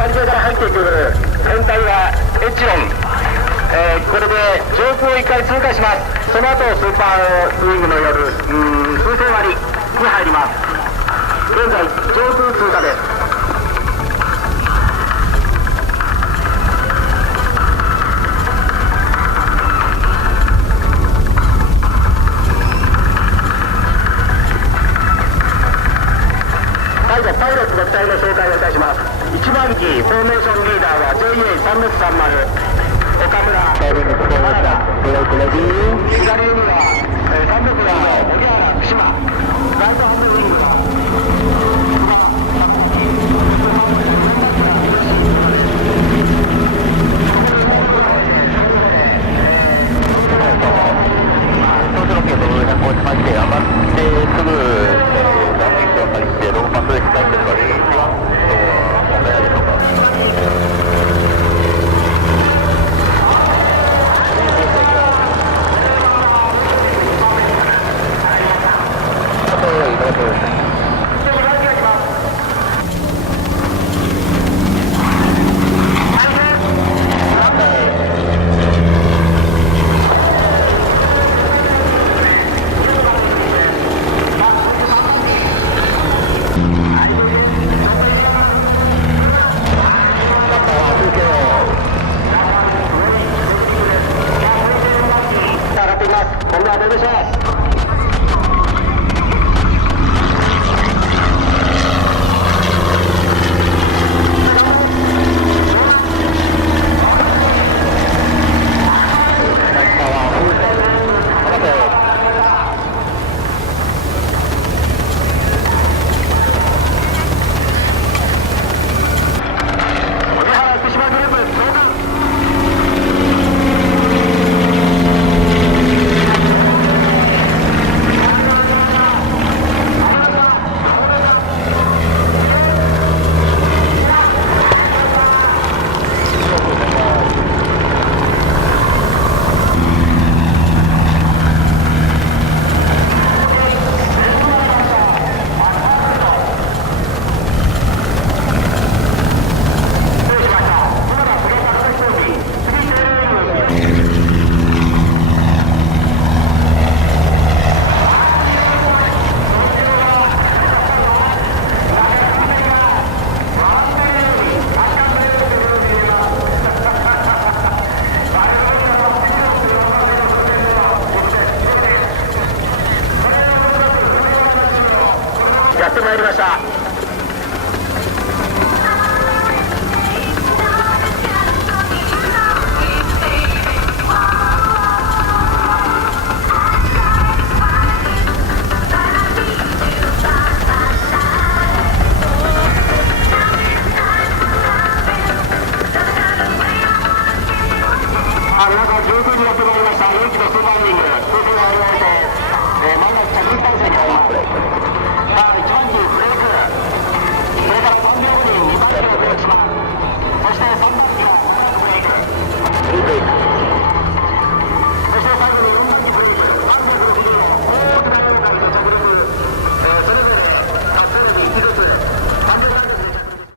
左手から入っていく船体はエチロン、これで上空を1回通過します。その後スーパーウイングの夜数千割に入ります。現在上空通過です。再度パイロットの機体の紹介をいたします。1番機フォーメーションリーダーは JA3630 岡村原田、左には360の荻原福島、ライトハンドリングの東京県の上がこうしまして上がってすぐダメージを借りてローパスで控えてるわけですが、問題ないでしょうか。